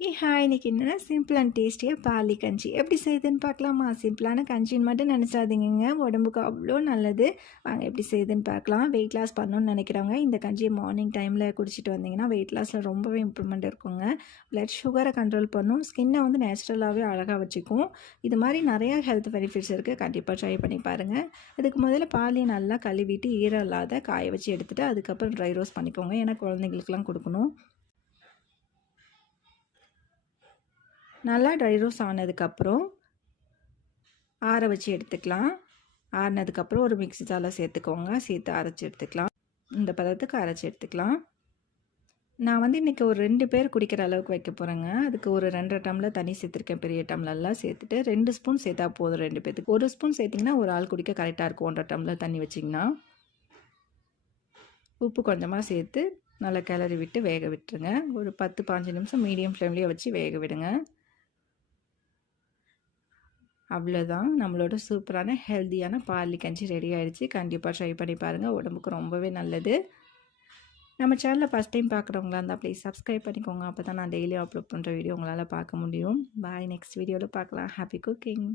ஏ hi இன்றைக்கி என்னென்னா simple and டேஸ்டியாக பாலி கஞ்சி. எப்படி செய்யுதுன்னு பார்க்கலாமா? சிம்பிளான கஞ்சின்னு மட்டும் நினச்சாதீங்க உடம்புக்கு அவ்வளோ நல்லது. வாங்க எப்படி செய்யுதுன்னு பார்க்கலாம். வெயிட் லாஸ் பண்ணணும்னு நினைக்கிறவங்க இந்த கஞ்சியை மார்னிங் டைமில் குடிச்சிட்டு வந்தீங்கன்னா வெயிட் லாஸில் ரொம்பவே இம்ப்ரூவ்மெண்ட் இருக்குங்க. பிளட் சுகரை கண்ட்ரோல் பண்ணும். ஸ்கின்னை வந்து நேச்சுரலாகவே அழகாக வச்சுக்கும். இது மாதிரி நிறையா ஹெல்த் பெனிஃபிட்ஸ் இருக்குது கண்டிப்பாக ட்ரை பண்ணி பாருங்கள் இதுக்கு முதல்ல பாலியை நல்லா கழுவிட்டு ஈரம் இல்லாத காய வச்சு எடுத்துகிட்டு அதுக்கப்புறம் ட்ரை ரோஸ் பண்ணிக்கோங்க. ஏன்னா குழந்தைங்களுக்குலாம் கொடுக்கணும். நல்லா ட்ரை ரோஸ் ஆனதுக்கப்புறம் ஆற வச்சு எடுத்துக்கலாம். ஆறினதுக்கப்புறம் ஒரு மிக்ஸி ஜாலில் சேர்த்துக்கோங்க. சேர்த்து அரைச்சி எடுத்துக்கலாம். இந்த பதத்துக்கு அரைச்சி எடுத்துக்கலாம். நான் வந்து இன்றைக்கி ஒரு ரெண்டு பேர் குடிக்கிற அளவுக்கு வைக்க போகிறேங்க அதுக்கு ஒரு ரெண்டரை டம்ளர் தண்ணி சேர்த்துருக்கேன். பெரிய டம்ளர்லாம் சேர்த்துட்டு ரெண்டு ஸ்பூன் சேர்த்தா போதும் ரெண்டு பேர்த்துக்கு ஒரு ஸ்பூன் சேர்த்திங்கன்னா ஒரு ஆள் குடிக்க கரெக்டாக இருக்கும். ஒன்றரை டம்ளர் தண்ணி வச்சிங்கன்னா. உப்பு கொஞ்சமாக சேர்த்து நல்லா கிளறி விட்டு வேக விட்டுருங்க. ஒரு பத்து பாஞ்சு நிமிஷம் மீடியம் ஃப்ளேம்லேயே வச்சு வேக விடுங்க. அவ்வளோதான் நம்மளோட சூப்பரான ஹெல்த்தியான பார்லி கஞ்சி ரெடி ஆகிடுச்சு கண்டிப்பாக ட்ரை பண்ணி பாருங்கள் உடம்புக்கு ரொம்பவே நல்லது. நம்ம சேனலில் ஃபஸ்ட் டைம் பார்க்குறவங்களா இருந்தால் ப்ளீஸ் சப்ஸ்கிரைப் பண்ணிக்கோங்க. அப்போ தான் நான் டெய்லியும் அப்லோட் பண்ணுற வீடியோ உங்களால் பார்க்க முடியும். பாய் நெக்ஸ்ட் வீடியோவில் பார்க்கலாம். Happy cooking